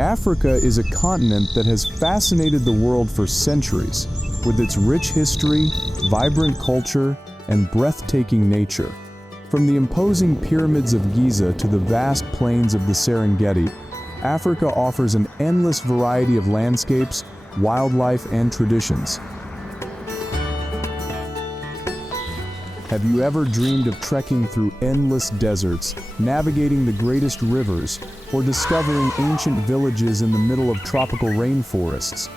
Africa is a continent that has fascinated the world for centuries, with its rich history, vibrant culture, and breathtaking nature. From the imposing pyramids of Giza to the vast plains of the Serengeti, Africa offers an endless variety of landscapes, wildlife, and traditions. Have you ever dreamed of trekking through endless deserts, navigating the greatest rivers, or discovering ancient villages in the middle of tropical rainforests?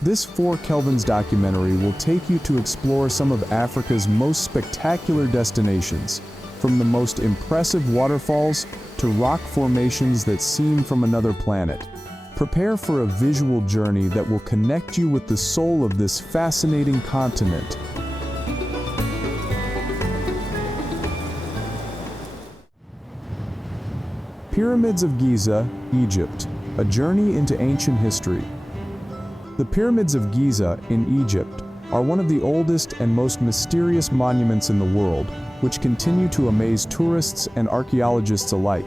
This 4 Kelvins documentary will take you to explore some of Africa's most spectacular destinations, from the most impressive waterfalls to rock formations that seem from another planet. Prepare for a visual journey that will connect you with the soul of this fascinating continent. Pyramids of Giza, Egypt, a journey into ancient history. The Pyramids of Giza in Egypt are one of the oldest and most mysterious monuments in the world, which continue to amaze tourists and archaeologists alike.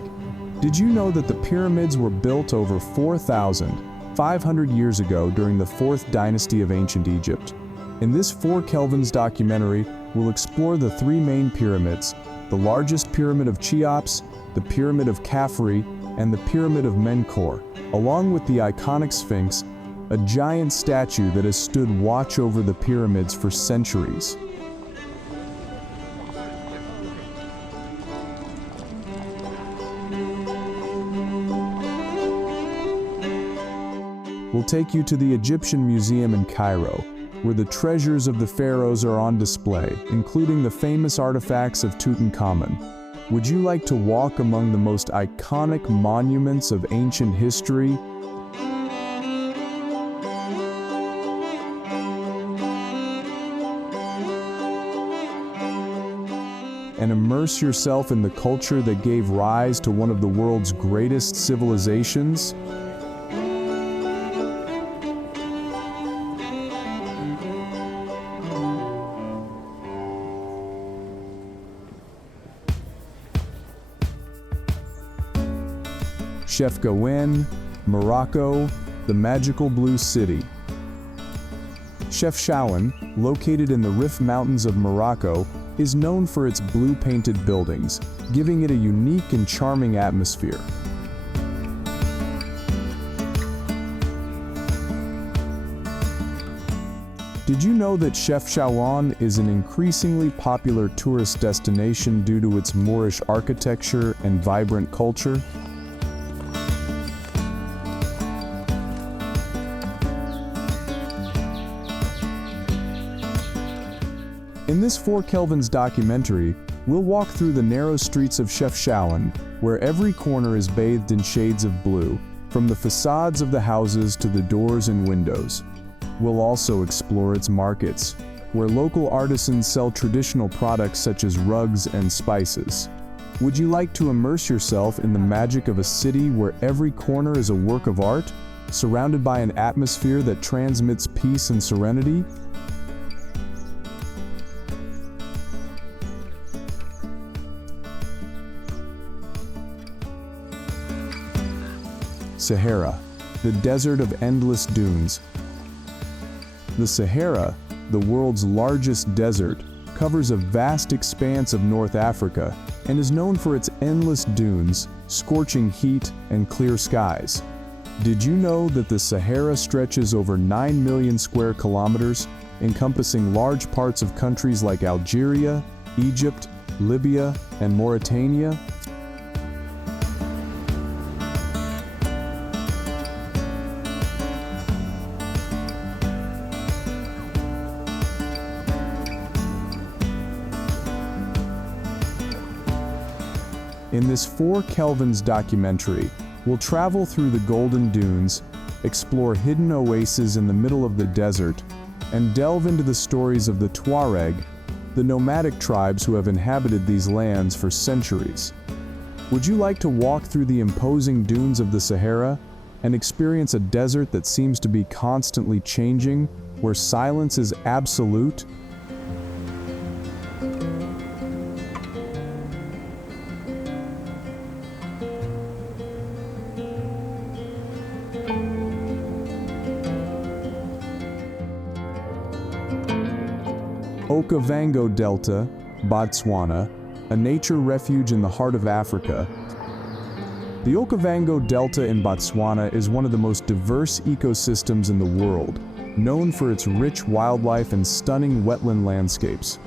Did you know that the pyramids were built over 4,500 years ago during the 4th dynasty of ancient Egypt? In this 4 Kelvins documentary, we'll explore the 3 main pyramids, the largest pyramid of Cheops, the pyramid of Khafre, and the pyramid of Menkaure, along with the iconic Sphinx, a giant statue that has stood watch over the pyramids for centuries. We'll take you to the Egyptian Museum in Cairo, where the treasures of the pharaohs are on display, including the famous artifacts of Tutankhamun. Would you like to walk among the most iconic monuments of ancient history? And immerse yourself in the culture that gave rise to one of the world's greatest civilizations? Chefchaouen, Morocco, the magical blue city. Chefchaouen, located in the Rif Mountains of Morocco, is known for its blue-painted buildings, giving it a unique and charming atmosphere. Did you know that Chefchaouen is an increasingly popular tourist destination due to its Moorish architecture and vibrant culture? In this 4 Kelvins documentary, we'll walk through the narrow streets of Chefchaouen, where every corner is bathed in shades of blue, from the facades of the houses to the doors and windows. We'll also explore its markets, where local artisans sell traditional products such as rugs and spices. Would you like to immerse yourself in the magic of a city where every corner is a work of art, surrounded by an atmosphere that transmits peace and serenity? Sahara, the desert of endless dunes. The Sahara, the world's largest desert, covers a vast expanse of North Africa and is known for its endless dunes, scorching heat, and clear skies. Did you know that the Sahara stretches over 9 million square kilometers, encompassing large parts of countries like Algeria, Egypt, Libya, and Mauritania? In this 4 Kelvins documentary, we'll travel through the Golden Dunes, explore hidden oases in the middle of the desert, and delve into the stories of the Tuareg, the nomadic tribes who have inhabited these lands for centuries. Would you like to walk through the imposing dunes of the Sahara and experience a desert that seems to be constantly changing, where silence is absolute? Okavango Delta, Botswana, a nature refuge in the heart of Africa. The Okavango Delta in Botswana is one of the most diverse ecosystems in the world, known for its rich wildlife and stunning wetland landscapes.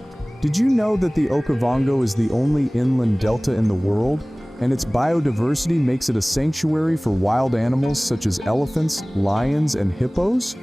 Did you know that the Okavango is the only inland delta in the world, and its biodiversity makes it a sanctuary for wild animals such as elephants, lions, and hippos?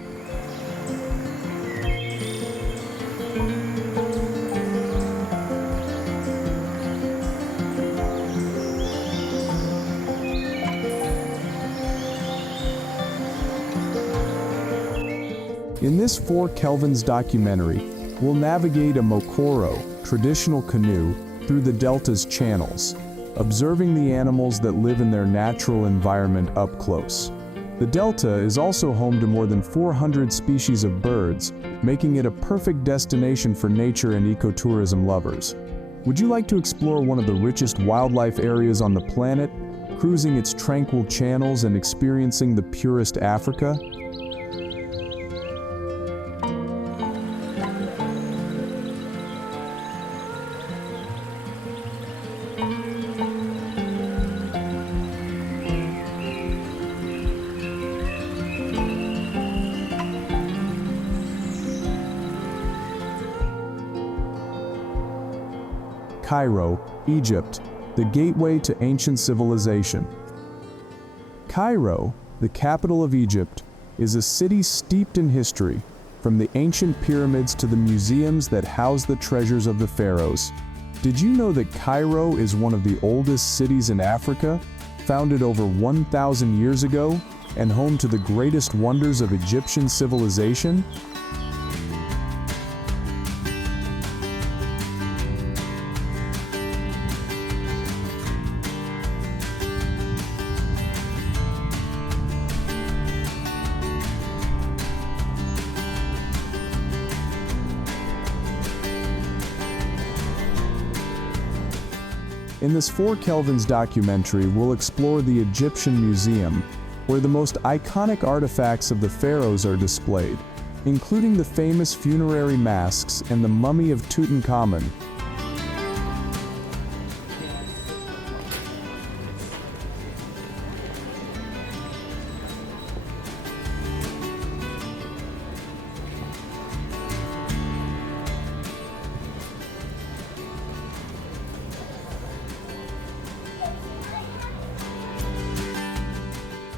In this 4 Kelvins documentary, we'll navigate a mokoro, traditional canoe, through the delta's channels, observing the animals that live in their natural environment up close. The delta is also home to more than 400 species of birds, making it a perfect destination for nature and ecotourism lovers. Would you like to explore one of the richest wildlife areas on the planet, cruising its tranquil channels and experiencing the purest Africa? Cairo, Egypt, the gateway to ancient civilization. Cairo, the capital of Egypt, is a city steeped in history, from the ancient pyramids to the museums that house the treasures of the pharaohs. Did you know that Cairo is one of the oldest cities in Africa, founded over 1,000 years ago, and home to the greatest wonders of Egyptian civilization? In this 4 Kelvins documentary, we'll explore the Egyptian Museum, where the most iconic artifacts of the pharaohs are displayed, including the famous funerary masks and the mummy of Tutankhamun.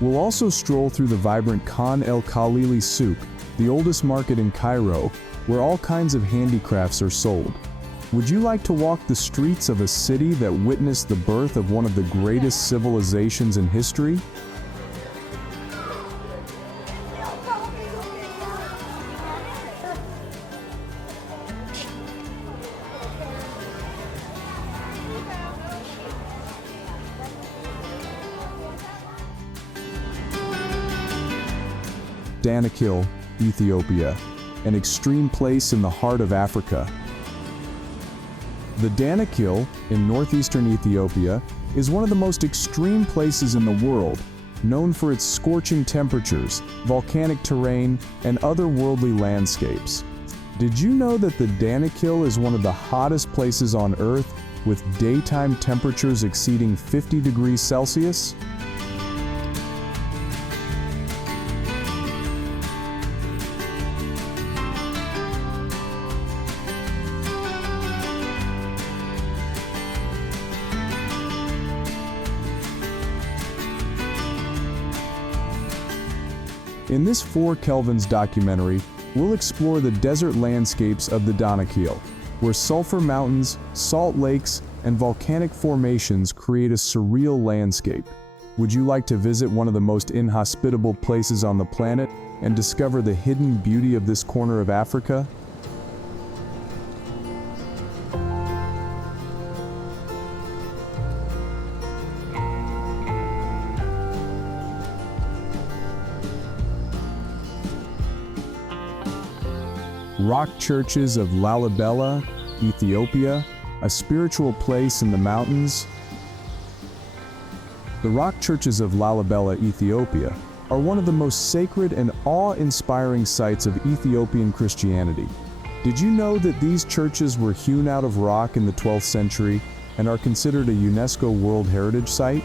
We'll also stroll through the vibrant Khan el Khalili souk, the oldest market in Cairo, where all kinds of handicrafts are sold. Would you like to walk the streets of a city that witnessed the birth of one of the greatest civilizations in history? Danakil, Ethiopia, an extreme place in the heart of Africa. The Danakil, in northeastern Ethiopia, is one of the most extreme places in the world, known for its scorching temperatures, volcanic terrain, and otherworldly landscapes. Did you know that the Danakil is one of the hottest places on Earth, with daytime temperatures exceeding 50 degrees Celsius? In this 4 Kelvins documentary, we'll explore the desert landscapes of the Danakil, where sulfur mountains, salt lakes, and volcanic formations create a surreal landscape. Would you like to visit one of the most inhospitable places on the planet and discover the hidden beauty of this corner of Africa? Rock churches of Lalibela, Ethiopia, a spiritual place in the mountains. The rock churches of Lalibela, Ethiopia, are one of the most sacred and awe-inspiring sites of Ethiopian Christianity. Did you know that these churches were hewn out of rock in the 12th century and are considered a UNESCO World Heritage Site?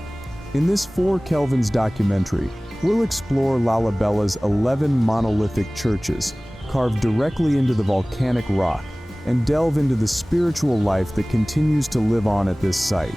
In this 4 Kelvins documentary, we'll explore Lalibela's 11 monolithic churches, carved directly into the volcanic rock, and delve into the spiritual life that continues to live on at this site.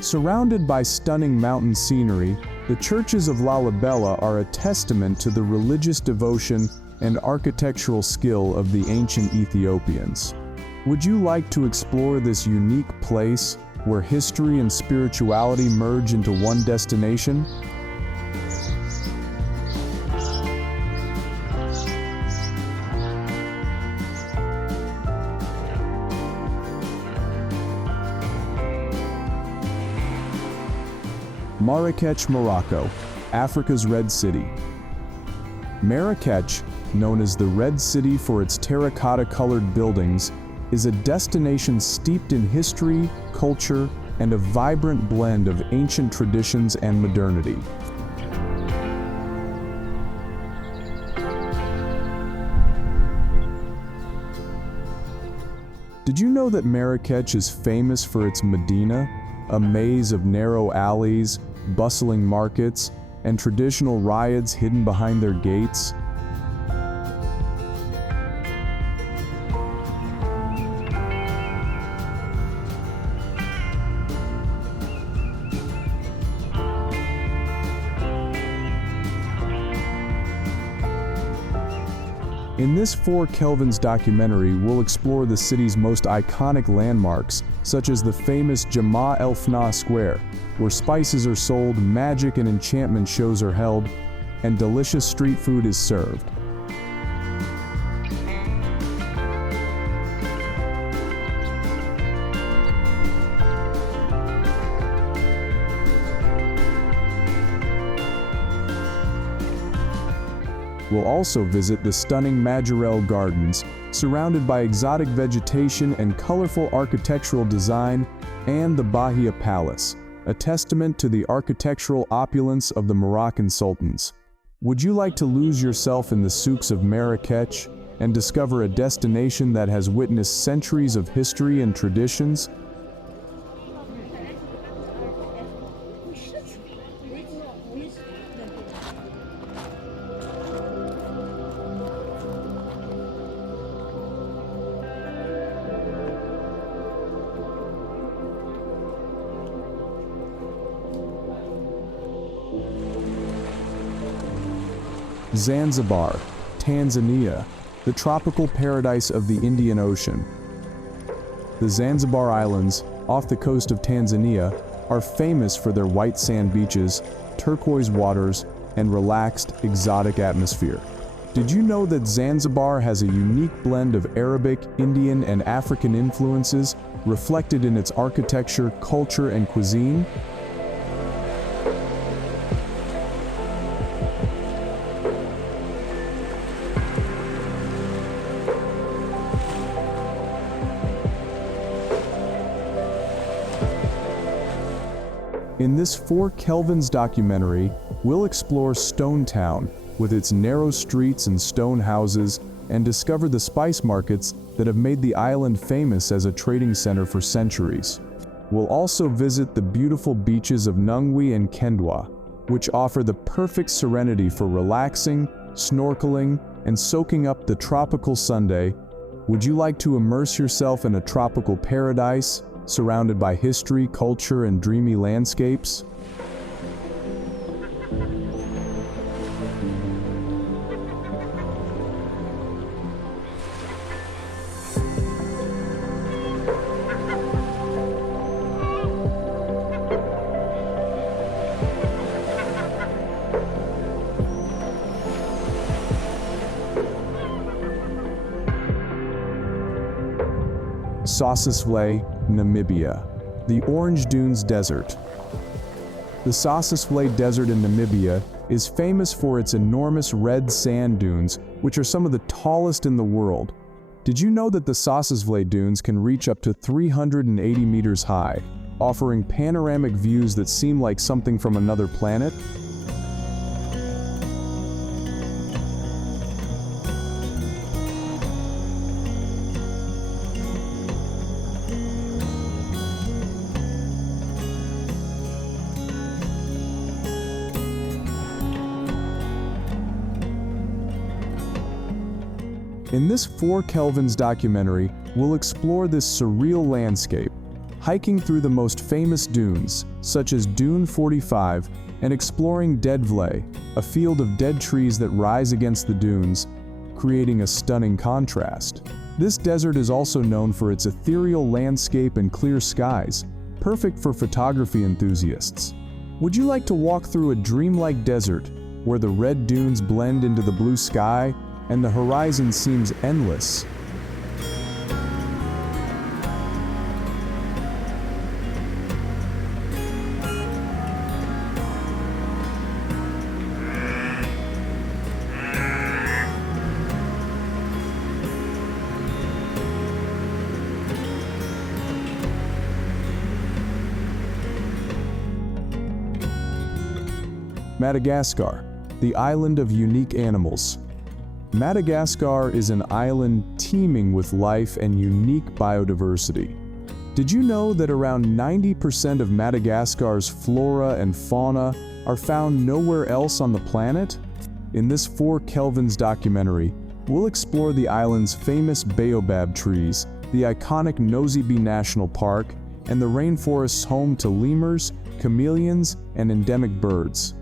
Surrounded by stunning mountain scenery, the churches of Lalibela are a testament to the religious devotion and architectural skill of the ancient Ethiopians. Would you like to explore this unique place where history and spirituality merge into one destination? Marrakech, Morocco, Africa's Red City. Marrakech, known as the Red City for its terracotta-colored buildings, is a destination steeped in history, culture, and a vibrant blend of ancient traditions and modernity. Did you know that Marrakech is famous for its Medina, a maze of narrow alleys, bustling markets, and traditional riots hidden behind their gates? In this 4 Kelvins documentary, we'll explore the city's most iconic landmarks, such as the famous Jama El Fna Square, where spices are sold, magic and enchantment shows are held, and delicious street food is served. We'll also visit the stunning Majorelle Gardens, surrounded by exotic vegetation and colorful architectural design, and the Bahia Palace, a testament to the architectural opulence of the Moroccan sultans. Would you like to lose yourself in the souks of Marrakech and discover a destination that has witnessed centuries of history and traditions? Zanzibar, Tanzania, the tropical paradise of the Indian Ocean. The Zanzibar Islands, off the coast of Tanzania, are famous for their white sand beaches, turquoise waters, and relaxed, exotic atmosphere. Did you know that Zanzibar has a unique blend of Arabic, Indian, and African influences reflected in its architecture, culture, and cuisine? In this 4 Kelvins documentary, we'll explore Stone Town with its narrow streets and stone houses and discover the spice markets that have made the island famous as a trading center for centuries. We'll also visit the beautiful beaches of Nungwi and Kendwa, which offer the perfect serenity for relaxing, snorkeling, and soaking up the tropical Sunday. Would you like to immerse yourself in a tropical paradise, surrounded by history, culture, and dreamy landscapes? Sossusvlei, Namibia, the Orange Dunes Desert. The Sossusvlei Desert in Namibia is famous for its enormous red sand dunes, which are some of the tallest in the world. Did you know that the Sossusvlei dunes can reach up to 380 meters high, offering panoramic views that seem like something from another planet? In this 4 Kelvins documentary, we'll explore this surreal landscape, hiking through the most famous dunes, such as Dune 45, and exploring Deadvlei, a field of dead trees that rise against the dunes, creating a stunning contrast. This desert is also known for its ethereal landscape and clear skies, perfect for photography enthusiasts. Would you like to walk through a dreamlike desert, where the red dunes blend into the blue sky, and the horizon seems endless? Madagascar, the island of unique animals. Madagascar is an island teeming with life and unique biodiversity. Did you know that around 90% of Madagascar's flora and fauna are found nowhere else on the planet? In this 4 Kelvins documentary, we'll explore the island's famous baobab trees, the iconic Nosy Be National Park, and the rainforests home to lemurs, chameleons, and endemic birds.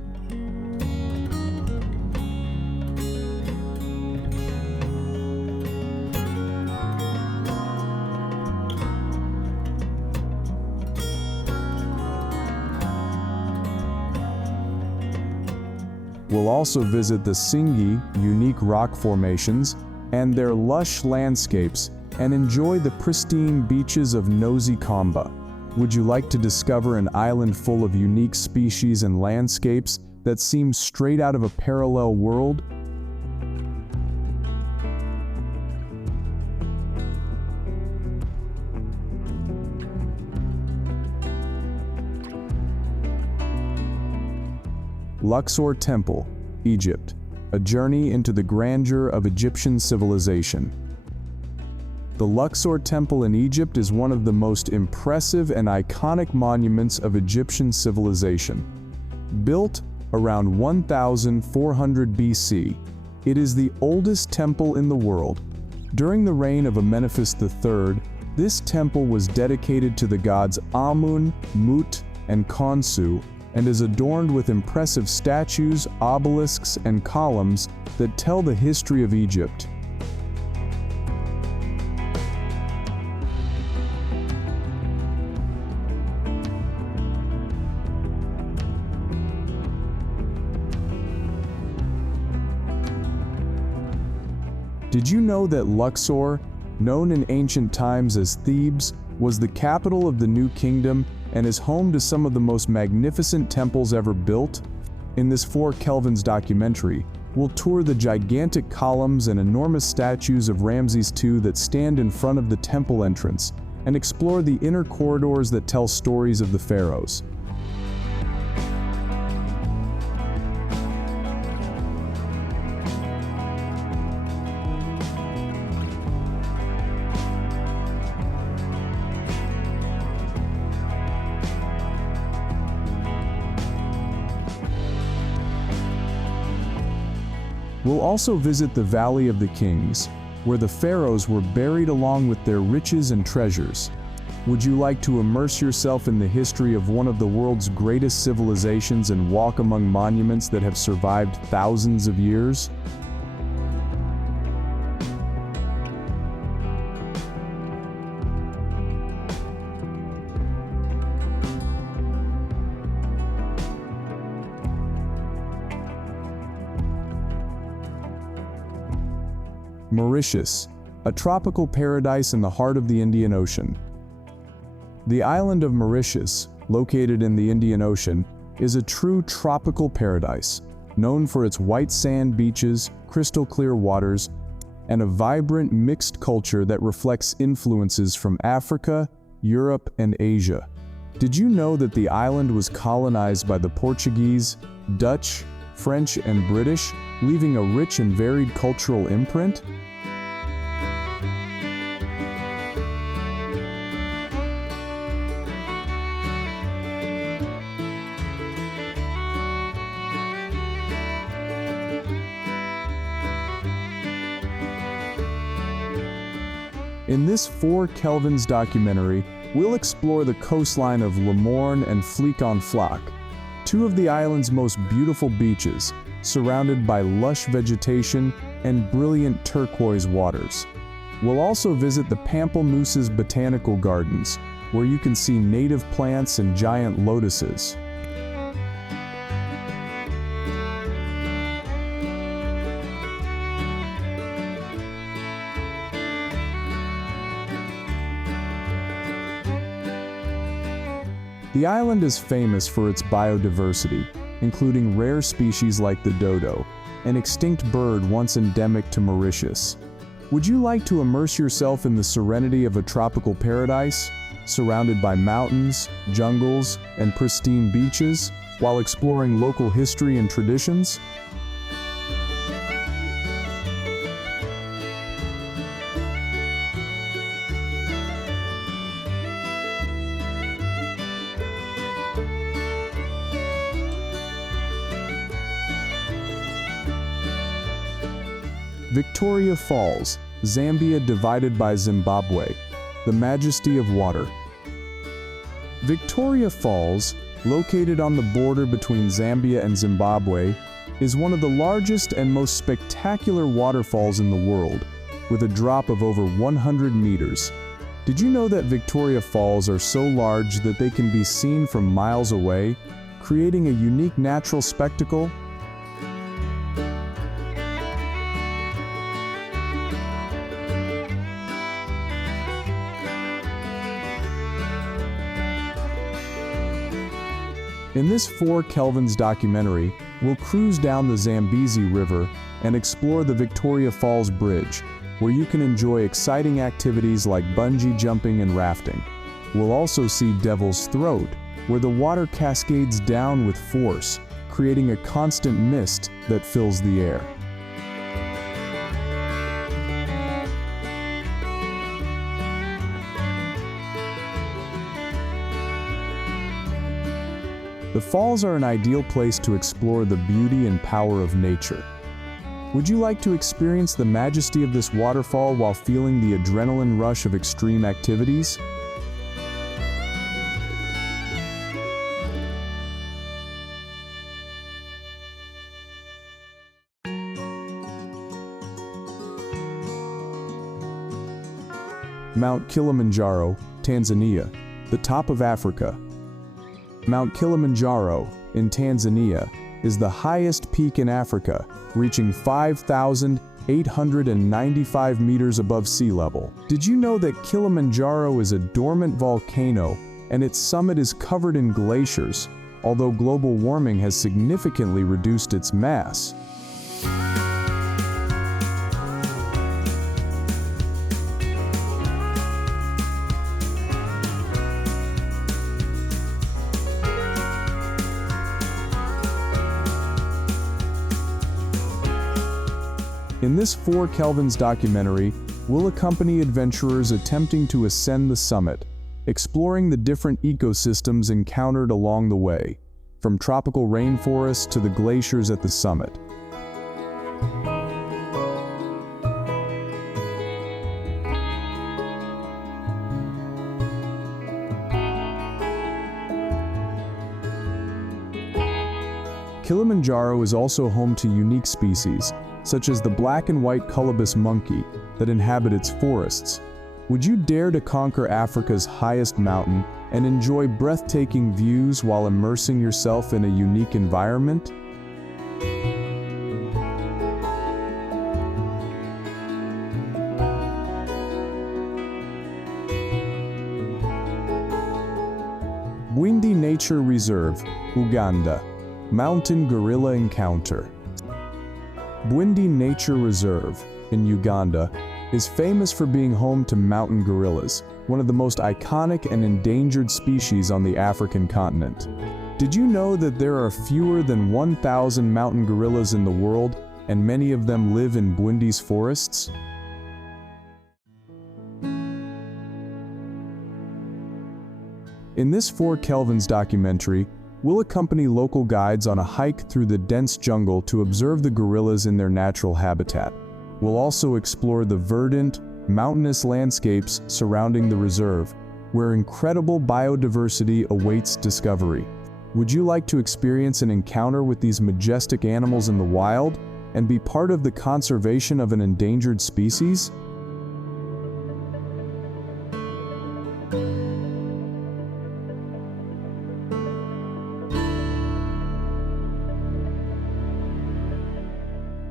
We'll also visit the Singi, unique rock formations, and their lush landscapes, and enjoy the pristine beaches of Nosy Kamba. Would you like to discover an island full of unique species and landscapes that seem straight out of a parallel world? Luxor Temple, Egypt, a journey into the grandeur of Egyptian civilization. The Luxor Temple in Egypt is one of the most impressive and iconic monuments of Egyptian civilization. Built around 1400 BC, it is the oldest temple in the world. During the reign of Amenhotep III, this temple was dedicated to the gods Amun, Mut, and Khonsu, and is adorned with impressive statues, obelisks, and columns that tell the history of Egypt. Did you know that Luxor, known in ancient times as Thebes, was the capital of the New Kingdom and is home to some of the most magnificent temples ever built? In this 4 Kelvins documentary, we'll tour the gigantic columns and enormous statues of Ramses II that stand in front of the temple entrance, and explore the inner corridors that tell stories of the pharaohs. We'll also visit the Valley of the Kings, where the pharaohs were buried along with their riches and treasures. Would you like to immerse yourself in the history of one of the world's greatest civilizations and walk among monuments that have survived thousands of years? Mauritius, a tropical paradise in the heart of the Indian Ocean. The island of Mauritius, located in the Indian Ocean, is a true tropical paradise, known for its white sand beaches, crystal-clear waters, and a vibrant mixed culture that reflects influences from Africa, Europe, and Asia. Did you know that the island was colonized by the Portuguese, Dutch, French, and British, leaving a rich and varied cultural imprint? In this 4 Kelvins documentary, we'll explore the coastline of Le Morne and Fleek-en-Floc, two of the island's most beautiful beaches, surrounded by lush vegetation and brilliant turquoise waters. We'll also visit the Pamplemousses Botanical Gardens, where you can see native plants and giant lotuses. The island is famous for its biodiversity, including rare species like the dodo, an extinct bird once endemic to Mauritius. Would you like to immerse yourself in the serenity of a tropical paradise, surrounded by mountains, jungles, and pristine beaches, while exploring local history and traditions? Victoria Falls, Zambia divided by Zimbabwe, the majesty of water. Victoria Falls, located on the border between Zambia and Zimbabwe, is one of the largest and most spectacular waterfalls in the world, with a drop of over 100 meters. Did you know that Victoria Falls are so large that they can be seen from miles away, creating a unique natural spectacle? In this 4 Kelvins documentary, we'll cruise down the Zambezi River and explore the Victoria Falls Bridge, where you can enjoy exciting activities like bungee jumping and rafting. We'll also see Devil's Throat, where the water cascades down with force, creating a constant mist that fills the air. The falls are an ideal place to explore the beauty and power of nature. Would you like to experience the majesty of this waterfall while feeling the adrenaline rush of extreme activities? Mount Kilimanjaro, Tanzania, the top of Africa. Mount Kilimanjaro, in Tanzania, is the highest peak in Africa, reaching 5,895 meters above sea level. Did you know that Kilimanjaro is a dormant volcano and its summit is covered in glaciers, although global warming has significantly reduced its mass? In this 4 Kelvins documentary, we'll accompany adventurers attempting to ascend the summit, exploring the different ecosystems encountered along the way, from tropical rainforests to the glaciers at the summit. Kilimanjaro is also home to unique species, such as the black and white colobus monkey that inhabit its forests. Would you dare to conquer Africa's highest mountain and enjoy breathtaking views while immersing yourself in a unique environment? Bwindi Nature Reserve, Uganda. Mountain Gorilla Encounter. Bwindi Nature Reserve in Uganda is famous for being home to mountain gorillas, one of the most iconic and endangered species on the African continent. Did you know that there are fewer than 1,000 mountain gorillas in the world, and many of them live in Bwindi's forests? In this 4 Kelvins documentary, we'll accompany local guides on a hike through the dense jungle to observe the gorillas in their natural habitat. We'll also explore the verdant, mountainous landscapes surrounding the reserve, where incredible biodiversity awaits discovery. Would you like to experience an encounter with these majestic animals in the wild and be part of the conservation of an endangered species?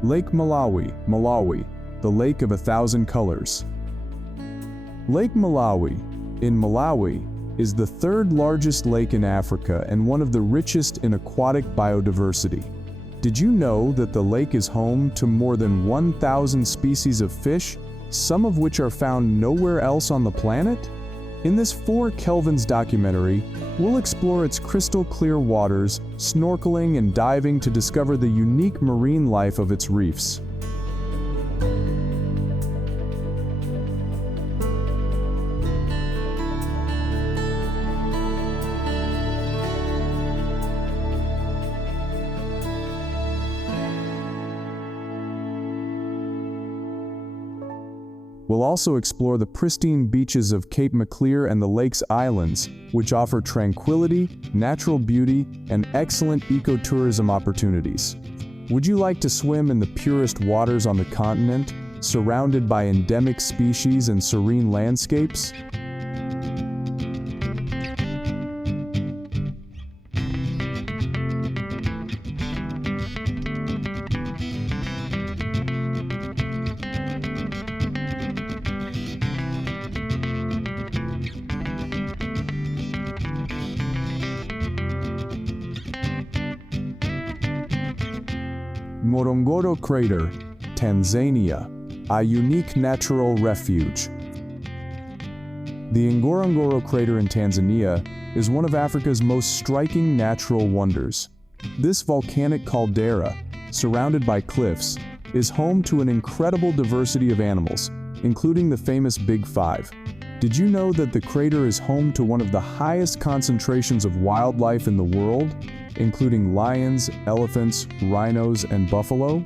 Lake Malawi, the Lake of 1,000 Colors. Lake Malawi, in Malawi, is the 3rd largest lake in Africa and one of the richest in aquatic biodiversity. Did you know that the lake is home to more than 1,000 species of fish, some of which are found nowhere else on the planet? In this 4 Kelvins documentary, we'll explore its crystal-clear waters, snorkeling and diving to discover the unique marine life of its reefs. We'll also explore the pristine beaches of Cape Maclear and the lake's islands, which offer tranquility, natural beauty, and excellent ecotourism opportunities. Would you like to swim in the purest waters on the continent, surrounded by endemic species and serene landscapes? Ngorongoro Crater, Tanzania, a unique natural refuge. The Ngorongoro Crater in Tanzania is one of Africa's most striking natural wonders. This volcanic caldera, surrounded by cliffs, is home to an incredible diversity of animals, including the famous Big Five. Did you know that the crater is home to one of the highest concentrations of wildlife in the world, including lions, elephants, rhinos, and buffalo?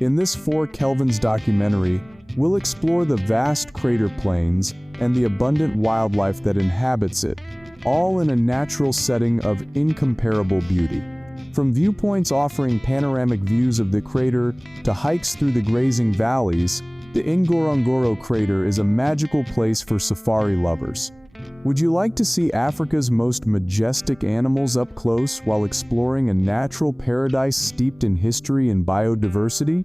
In this 4 Kelvins documentary, we'll explore the vast crater plains and the abundant wildlife that inhabits it, all in a natural setting of incomparable beauty. From viewpoints offering panoramic views of the crater to hikes through the grazing valleys, the Ngorongoro Crater is a magical place for safari lovers. Would you like to see Africa's most majestic animals up close while exploring a natural paradise steeped in history and biodiversity?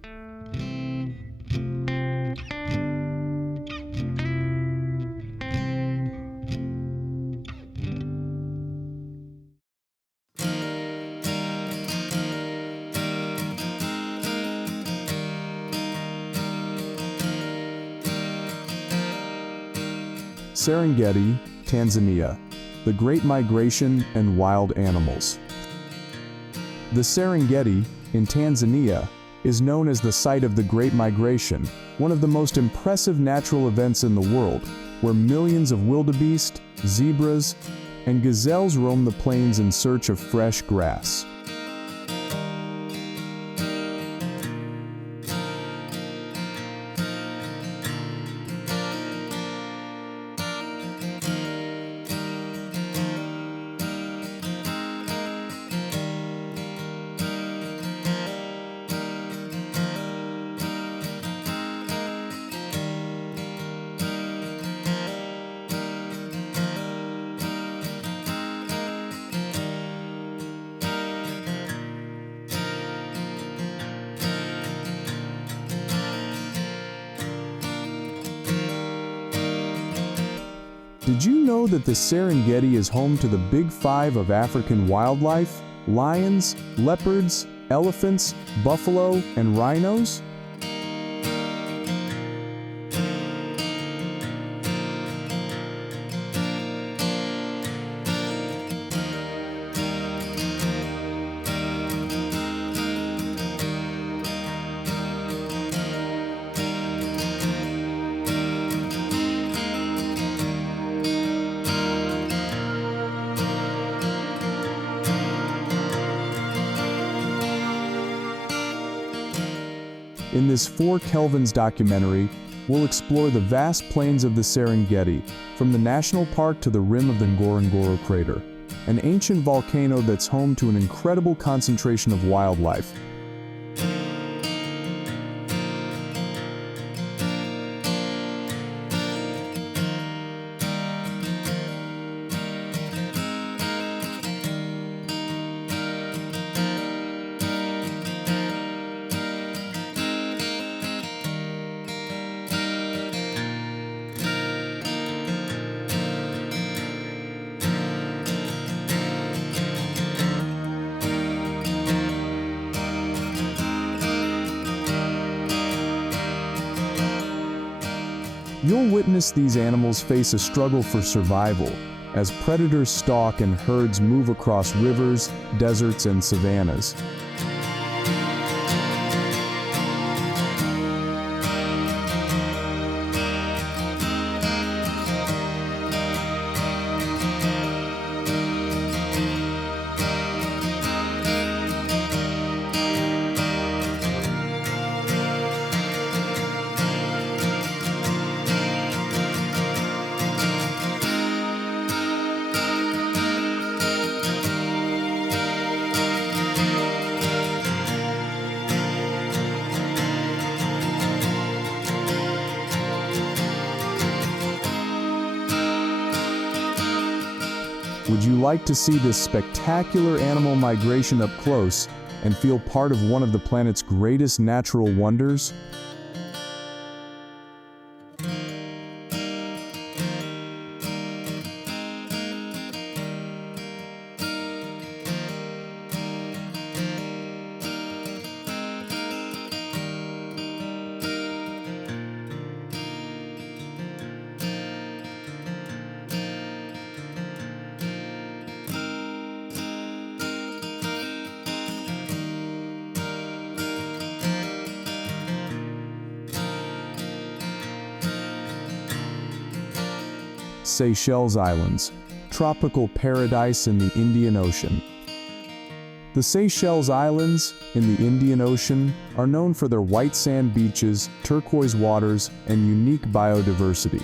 Serengeti, Tanzania, the Great Migration and Wild Animals. The Serengeti, in Tanzania, is known as the site of the Great Migration, one of the most impressive natural events in the world, where millions of wildebeest, zebras, and gazelles roam the plains in search of fresh grass. Did you know that the Serengeti is home to the Big Five of African wildlife? Lions, leopards, elephants, buffalo, and rhinos? In this 4 Kelvins documentary, we'll explore the vast plains of the Serengeti, from the national park to the rim of the Ngorongoro Crater, an ancient volcano that's home to an incredible concentration of wildlife. You'll witness these animals face a struggle for survival as predators stalk and herds move across rivers, deserts, and savannas. Would you like to see this spectacular animal migration up close and feel part of one of the planet's greatest natural wonders? Seychelles Islands, tropical paradise in the Indian Ocean. The Seychelles Islands in the Indian Ocean are known for their white sand beaches, turquoise waters, and unique biodiversity.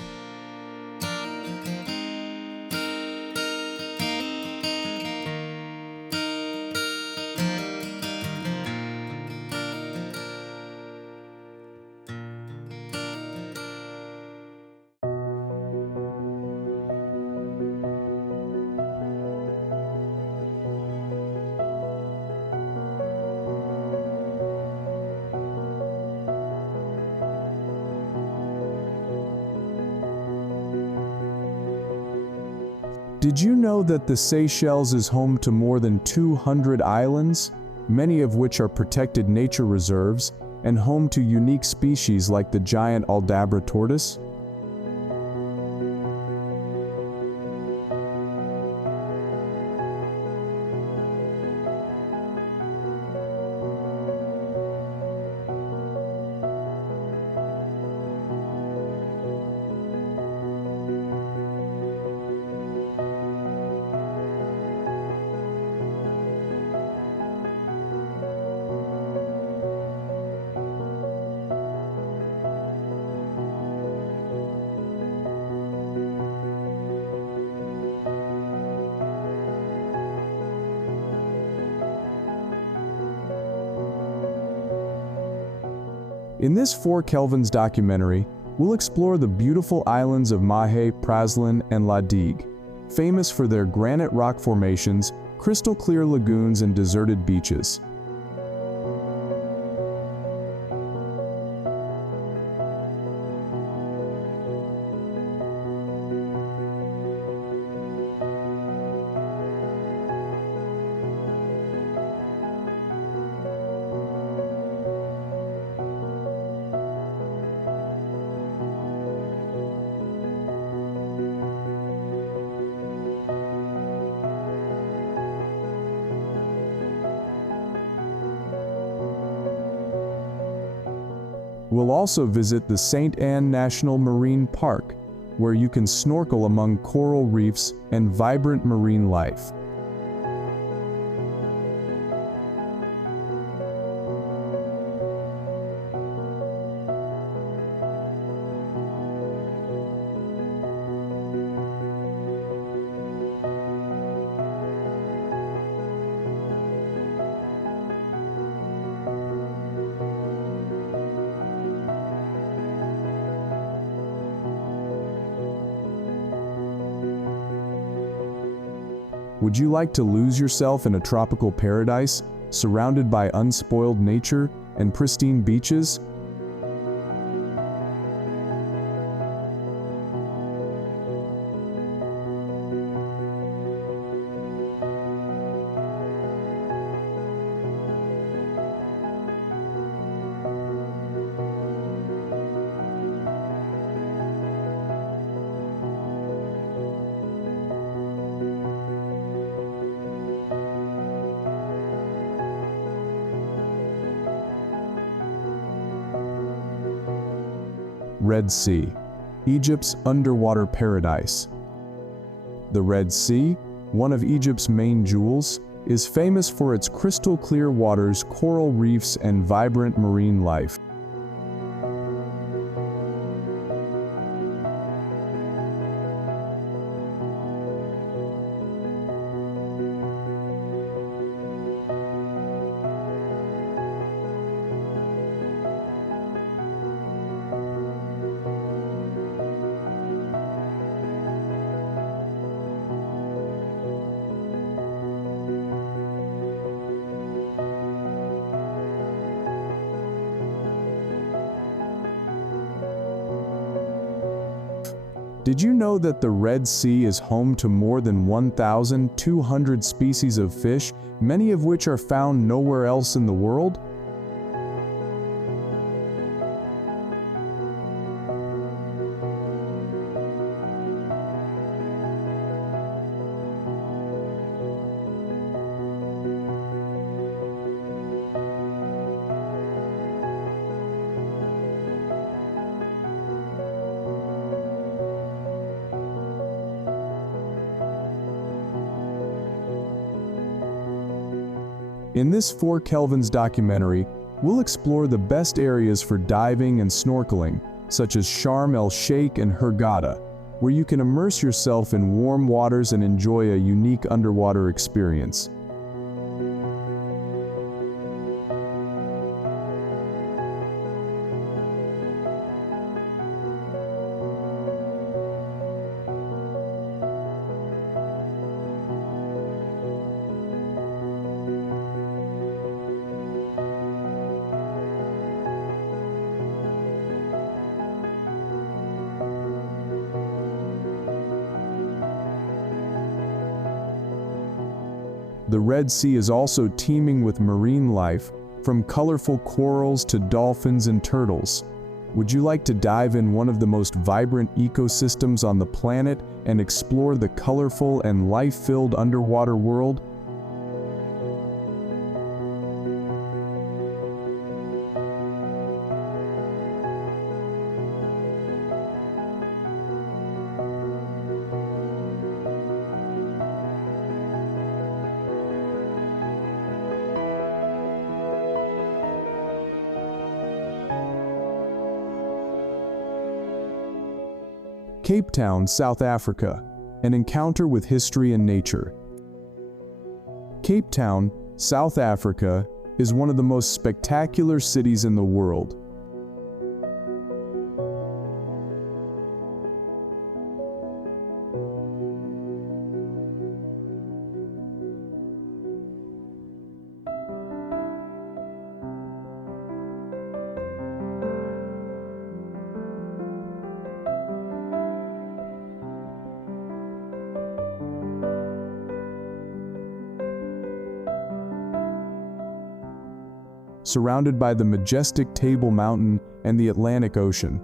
Did you know that the Seychelles is home to more than 200 islands, many of which are protected nature reserves, and home to unique species like the giant Aldabra tortoise? In this 4 Kelvins documentary, we'll explore the beautiful islands of Mahé, Praslin, and La Digue, famous for their granite rock formations, crystal clear lagoons, and deserted beaches. We'll also visit the St. Anne National Marine Park, where you can snorkel among coral reefs and vibrant marine life. Would you like to lose yourself in a tropical paradise, surrounded by unspoiled nature and pristine beaches? Red Sea, Egypt's underwater paradise. The Red Sea, one of Egypt's main jewels, is famous for its crystal-clear waters, coral reefs, and vibrant marine life. Did you know that the Red Sea is home to more than 1,200 species of fish, many of which are found nowhere else in the world? In this 4 Kelvins documentary, we'll explore the best areas for diving and snorkeling, such as Sharm el-Sheikh and Hurghada, where you can immerse yourself in warm waters and enjoy a unique underwater experience. The Red Sea is also teeming with marine life, from colorful corals to dolphins and turtles. Would you like to dive in one of the most vibrant ecosystems on the planet and explore the colorful and life-filled underwater world? Cape Town, South Africa, an encounter with history and nature. Cape Town, South Africa, is one of the most spectacular cities in the world. Surrounded by the majestic Table Mountain and the Atlantic Ocean.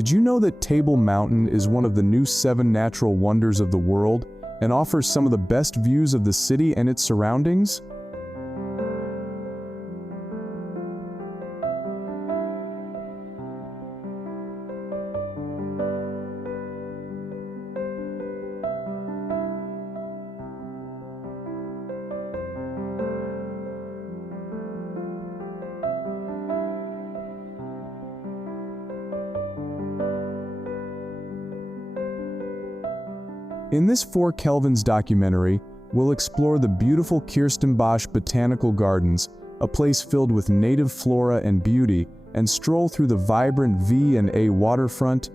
Did you know that Table Mountain is one of the new 7 natural wonders of the world and offers some of the best views of the city and its surroundings? In this 4 Kelvins documentary, we'll explore the beautiful Kirstenbosch Botanical Gardens, a place filled with native flora and beauty, and stroll through the vibrant V&A waterfront.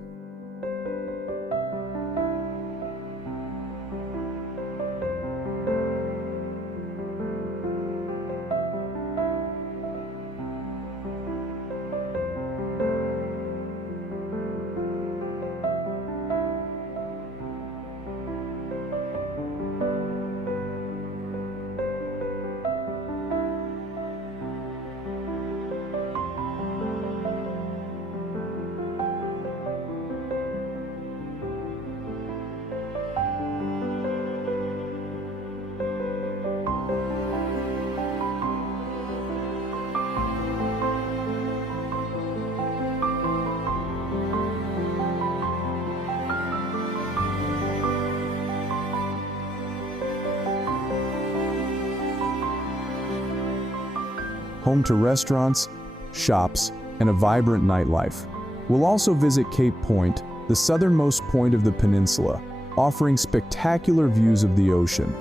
Home to restaurants, shops, and a vibrant nightlife. We'll also visit Cape Point, the southernmost point of the peninsula, offering spectacular views of the ocean.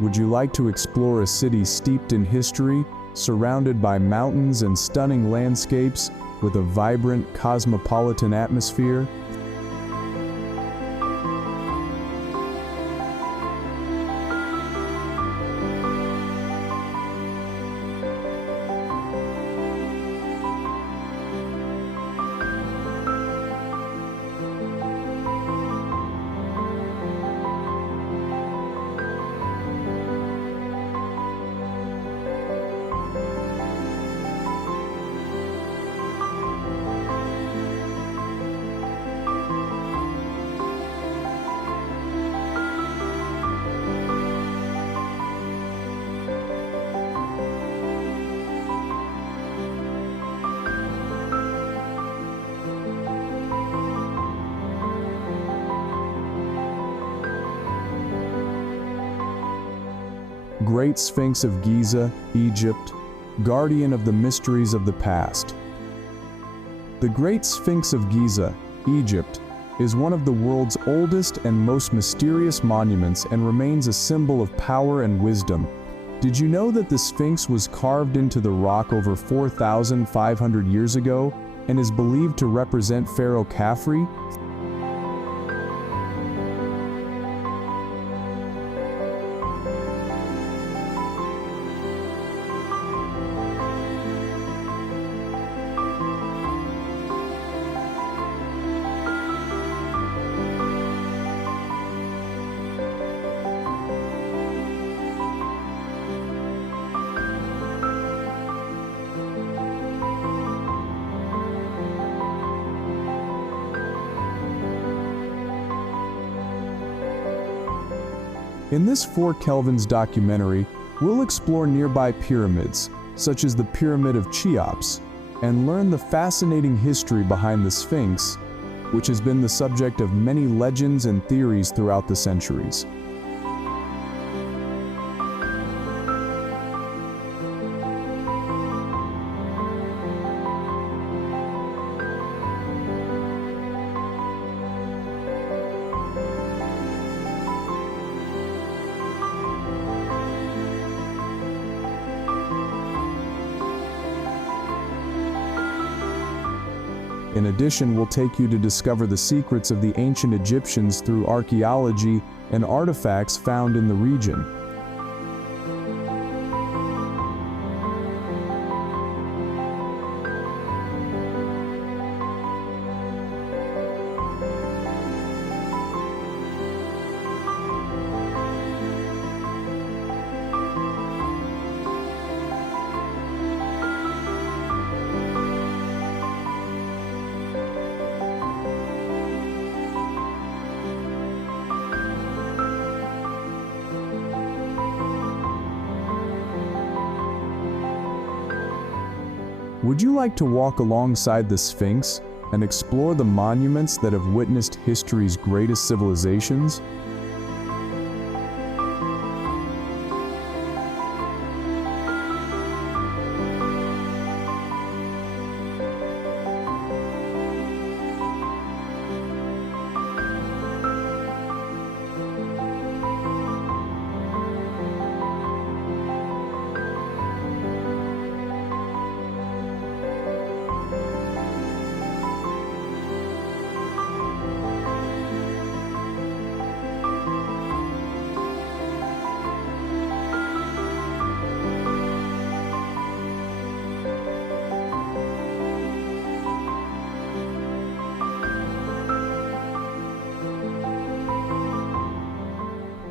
Would you like to explore a city steeped in history, surrounded by mountains and stunning landscapes, with a vibrant cosmopolitan atmosphere? Great Sphinx of Giza, Egypt, guardian of the mysteries of the past. The Great Sphinx of Giza, Egypt, is one of the world's oldest and most mysterious monuments and remains a symbol of power and wisdom. Did you know that the Sphinx was carved into the rock over 4,500 years ago and is believed to represent Pharaoh Khafre? In this 4 Kelvins documentary, we'll explore nearby pyramids, such as the Pyramid of Cheops, and learn the fascinating history behind the Sphinx, which has been the subject of many legends and theories throughout the centuries. In addition, we'll take you to discover the secrets of the ancient Egyptians through archaeology and artifacts found in the region. Would you like to walk alongside the Sphinx and explore the monuments that have witnessed history's greatest civilizations?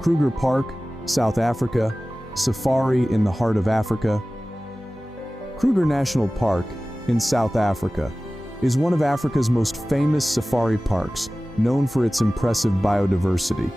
Kruger Park, South Africa, safari in the heart of Africa. Kruger National Park in South Africa is one of Africa's most famous safari parks, known for its impressive biodiversity.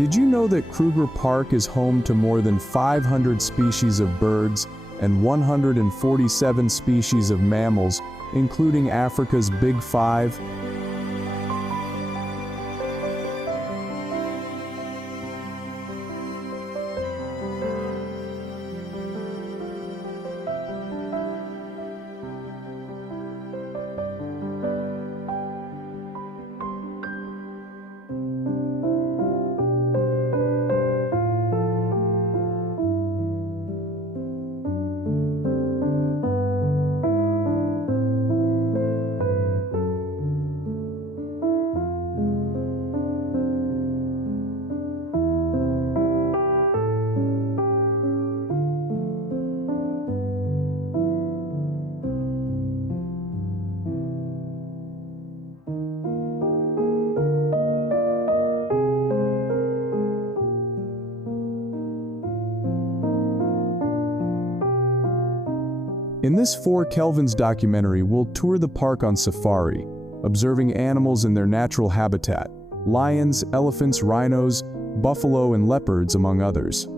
Did you know that Kruger Park is home to more than 500 species of birds and 147 species of mammals, including Africa's Big Five? In this 4 Kelvins documentary, we'll tour the park on safari, observing animals in their natural habitat: lions, elephants, rhinos, buffalo, and leopards, among others.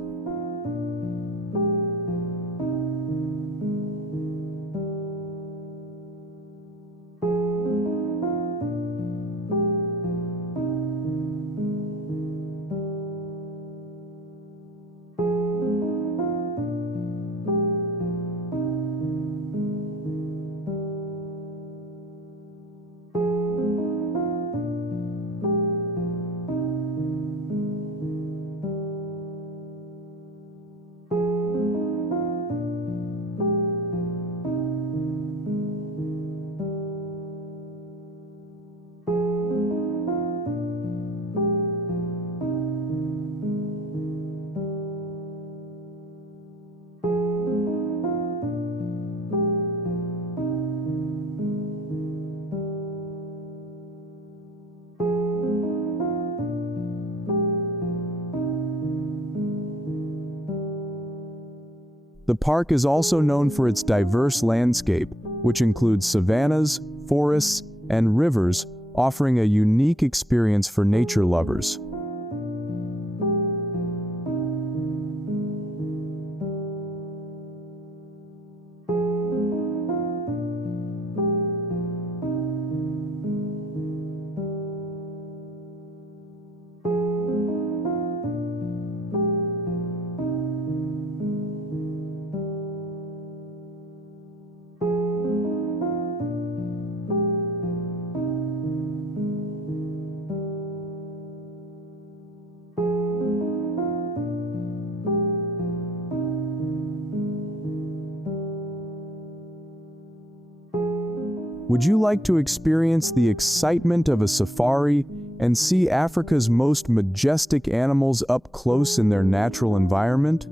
park is also known for its diverse landscape, which includes savannas, forests, and rivers, offering a unique experience for nature lovers. Would you like to experience the excitement of a safari and see Africa's most majestic animals up close in their natural environment?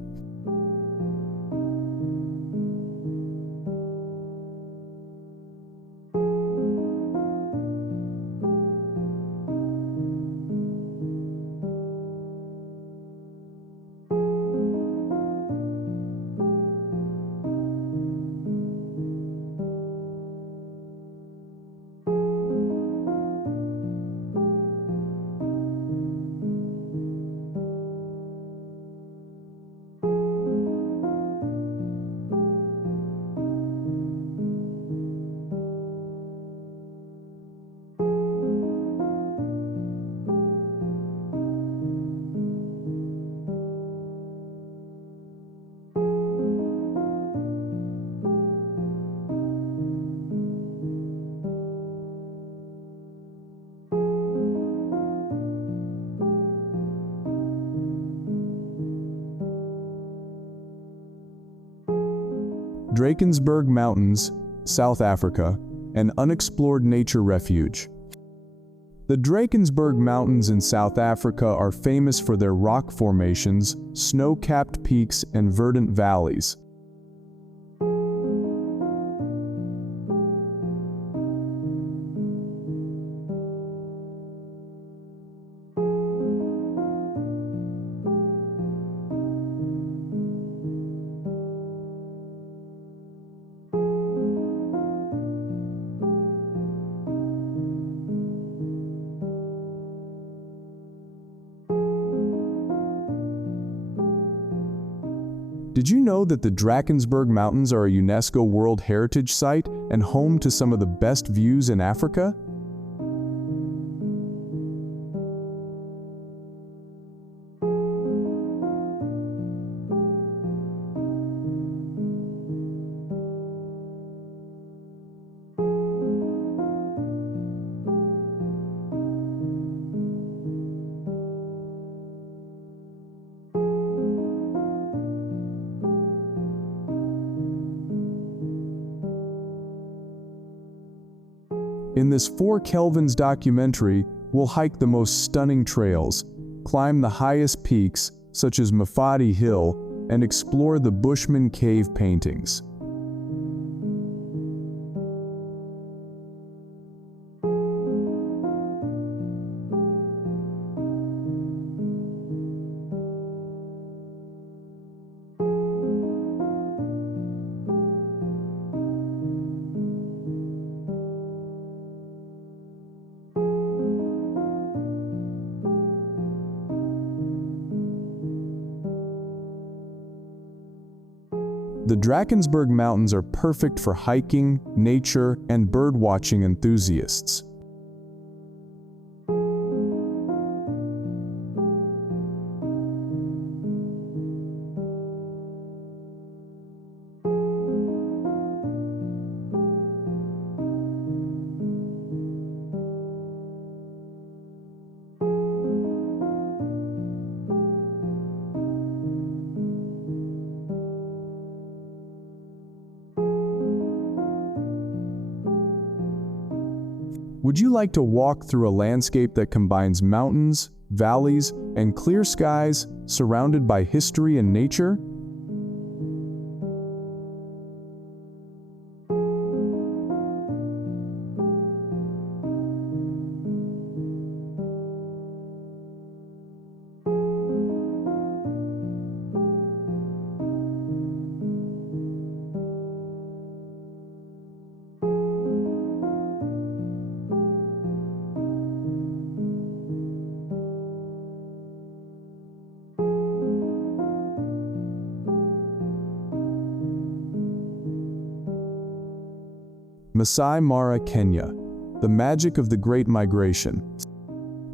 Drakensberg Mountains, South Africa, an unexplored nature refuge. The Drakensberg Mountains in South Africa are famous for their rock formations, snow-capped peaks, and verdant valleys. Did you know that the Drakensberg Mountains are a UNESCO World Heritage Site and home to some of the best views in Africa? In this 4 Kelvins documentary, we'll hike the most stunning trails, climb the highest peaks, such as Mafadi Hill, and explore the Bushman cave paintings. The Drakensberg Mountains are perfect for hiking, nature, and birdwatching enthusiasts. Would you like to walk through a landscape that combines mountains, valleys, and clear skies, surrounded by history and nature? Masai Mara, Kenya. The magic of the Great Migration.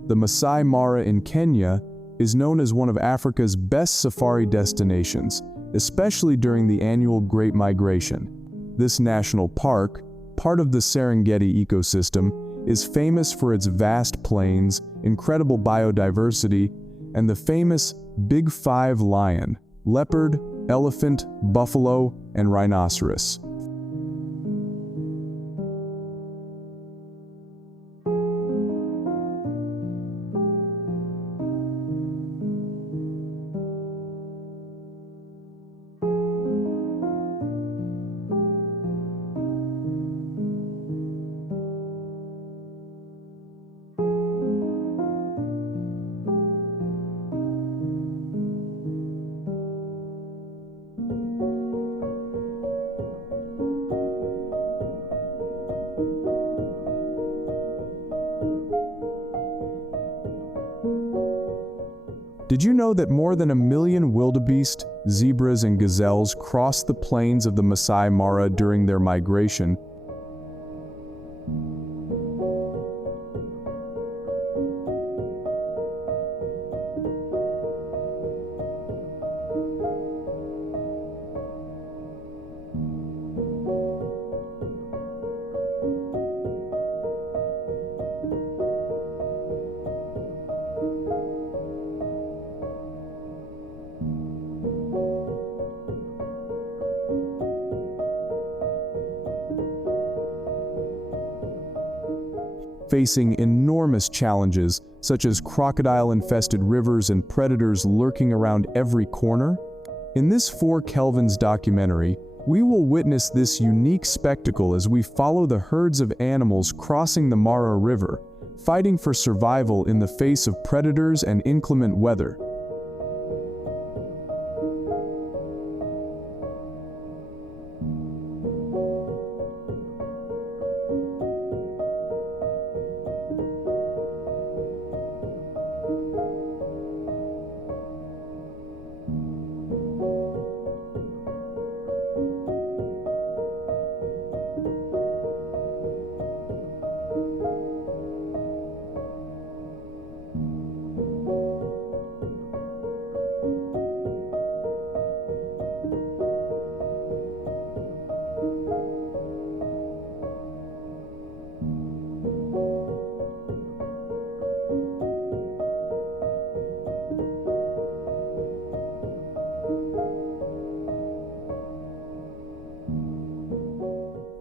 The Masai Mara in Kenya is known as one of Africa's best safari destinations, especially during the annual Great Migration. This national park, part of the Serengeti ecosystem, is famous for its vast plains, incredible biodiversity, and the famous Big Five lion, leopard, elephant, buffalo, and rhinoceros. Did you know that more than 1 million wildebeest, zebras, and gazelles cross the plains of the Masai Mara during their migration? Facing enormous challenges such as crocodile-infested rivers and predators lurking around every corner? In this 4 Kelvins documentary, we will witness this unique spectacle as we follow the herds of animals crossing the Mara River, fighting for survival in the face of predators and inclement weather.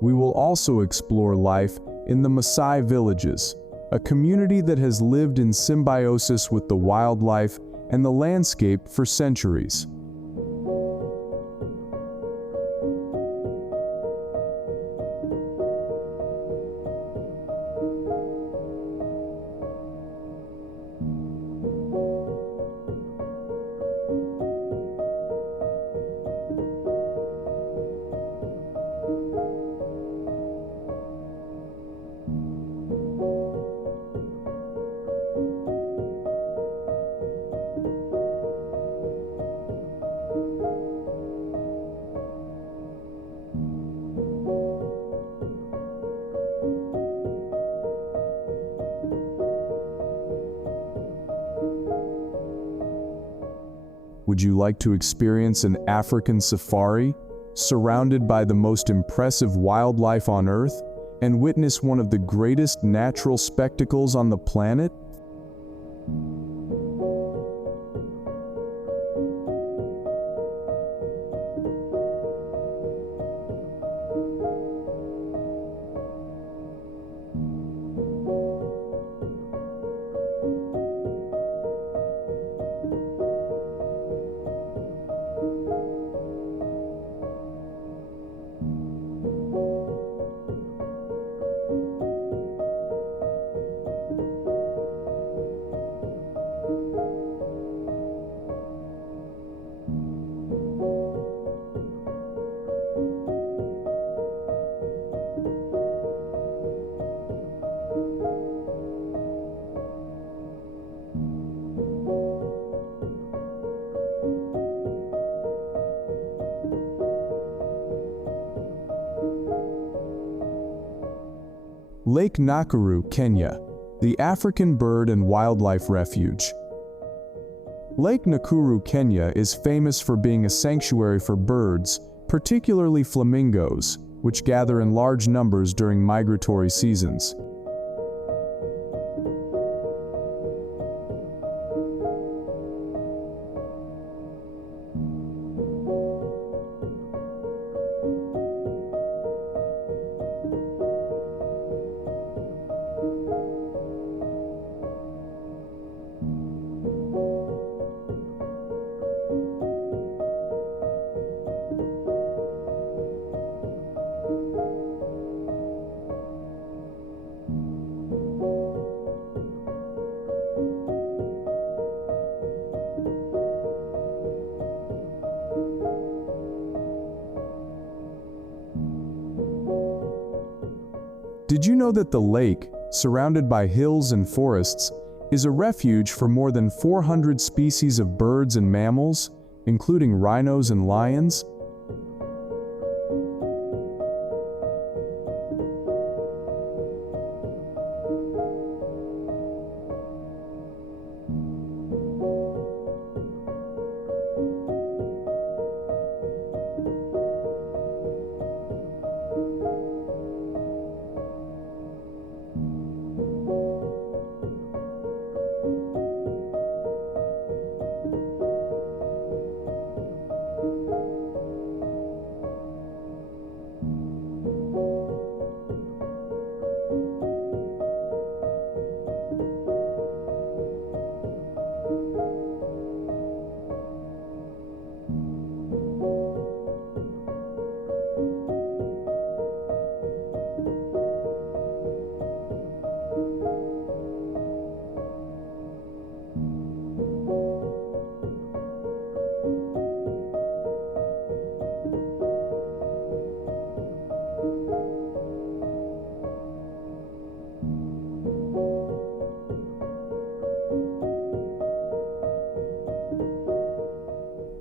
We will also explore life in the Maasai villages, a community that has lived in symbiosis with the wildlife and the landscape for centuries. Would you like to experience an African safari, surrounded by the most impressive wildlife on Earth, and witness one of the greatest natural spectacles on the planet? Lake Nakuru, Kenya, the African Bird and Wildlife Refuge. Lake Nakuru, Kenya is famous for being a sanctuary for birds, particularly flamingos, which gather in large numbers during migratory seasons. Did you know that the lake, surrounded by hills and forests, is a refuge for more than 400 species of birds and mammals, including rhinos and lions?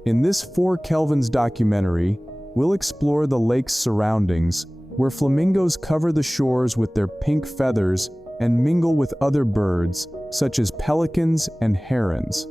In this 4 Kelvins documentary, we'll explore the lake's surroundings, where flamingos cover the shores with their pink feathers and mingle with other birds, such as pelicans and herons.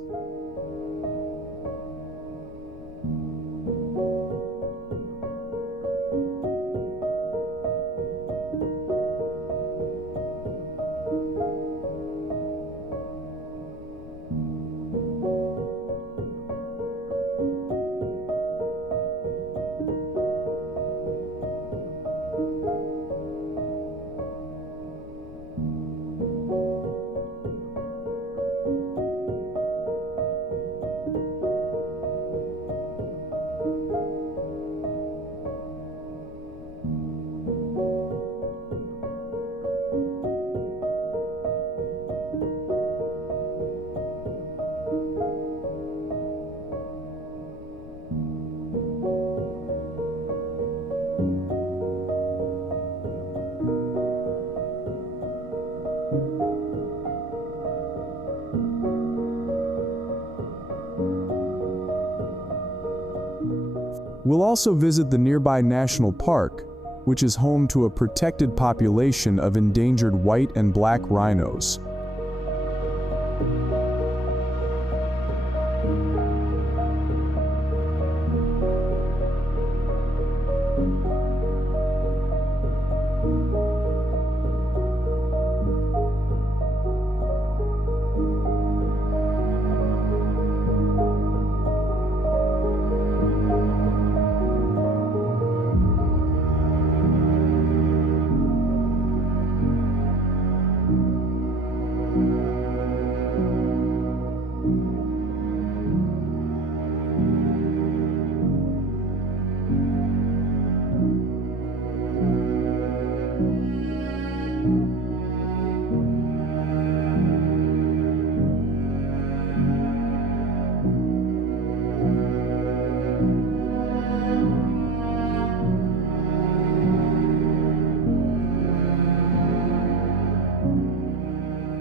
We'll also visit the nearby national park, which is home to a protected population of endangered white and black rhinos.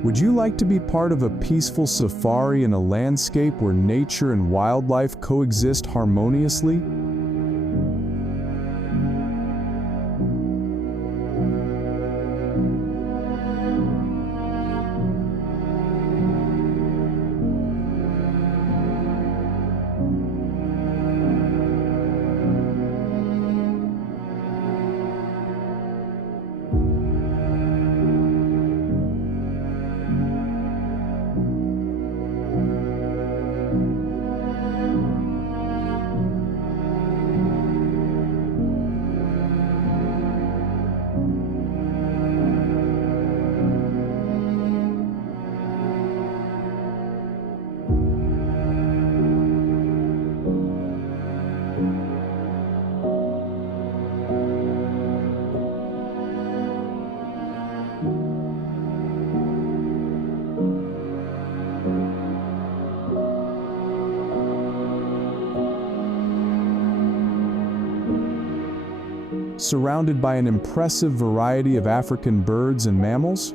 Would you like to be part of a peaceful safari in a landscape where nature and wildlife coexist harmoniously? surrounded by an impressive variety of African birds and mammals?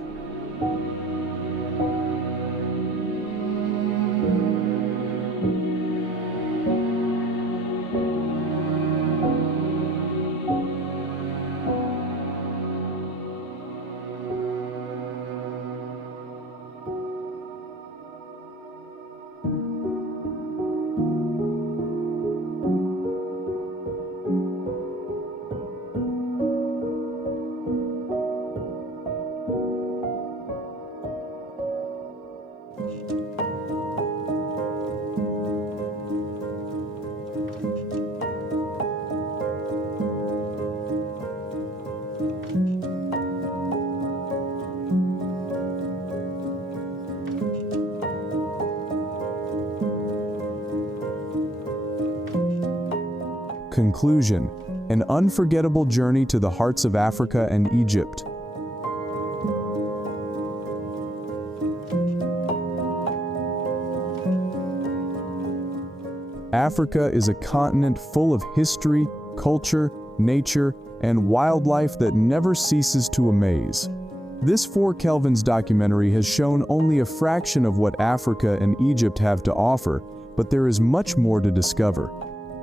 Conclusion: an unforgettable journey to the hearts of Africa and Egypt. Africa is a continent full of history, culture, nature, and wildlife that never ceases to amaze. This 4 Kelvins documentary has shown only a fraction of what Africa and Egypt have to offer, but there is much more to discover.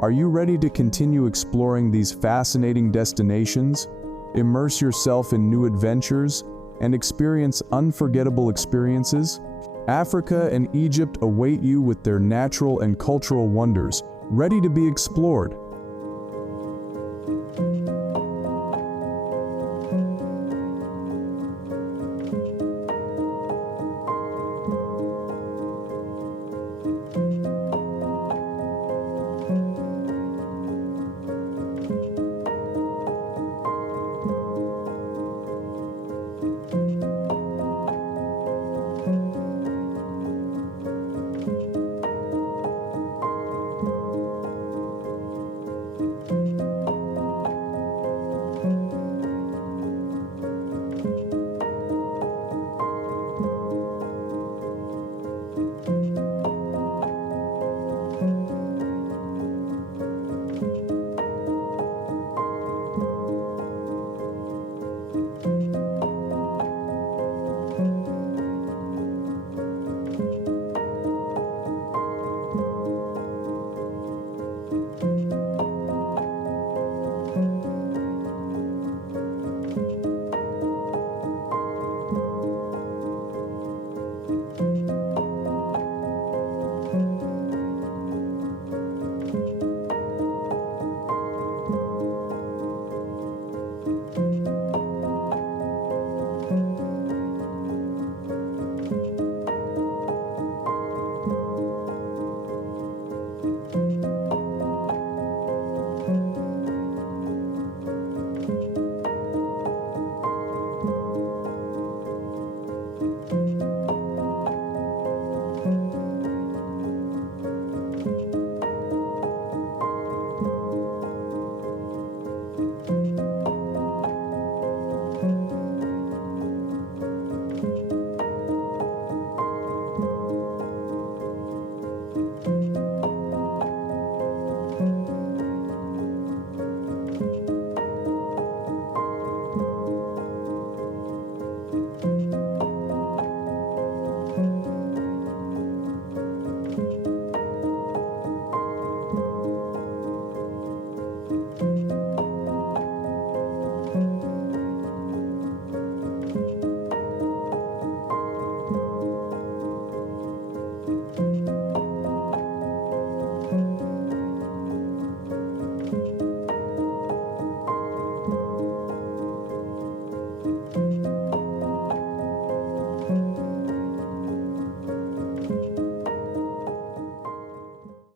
Are you ready to continue exploring these fascinating destinations, immerse yourself in new adventures, and experience unforgettable experiences? Africa and Egypt await you with their natural and cultural wonders, ready to be explored.